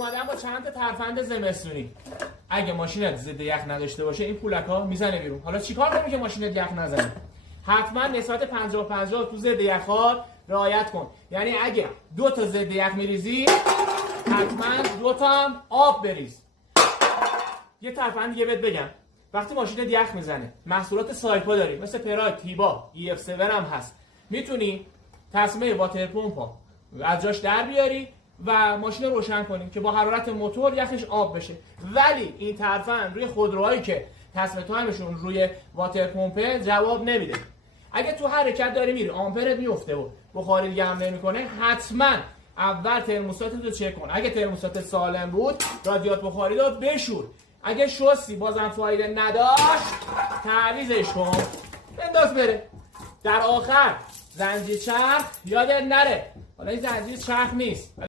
اومدم با چند تا ترفند زمستونی. اگه ماشینت ضد یخ نداشته باشه این پولکا میزنه بیرون. حالا چیکار کنی که ماشینت یخ نزنه؟ حتما نسبت 50-50 تو ضد یخ‌ها رعایت کن. یعنی اگه 2 تا ضد یخ میریزی حتما 2 تا هم آب بریز. یه ترفند دیگه بهت بگم، وقتی ماشینت یخ میزنه محصولات سایپا داری مثل پراید، تیبا، EF7 هم هست، میتونی تصمیم واتر پمپ از جاش در بیاری و ماشین رو روشن کنی که با حرارت موتور یخش آب بشه. ولی این ترفند روی خودروهایی که تصمیم تایمشون روی واتر پمپ جواب نمیده. اگه تو حرکت داری میری آمپرت میفته و بخاری گرم نمیکنه، حتما اول ترموستاتت رو چک کن. اگه ترموستات سالم بود رادیات بخاری رو بشور. اگه شوسی بازم فایده نداشت تعویضش کن بنداز بره. در آخر زنجیر چرخ یادت نره. حالا این زنجیر چرخ نیست.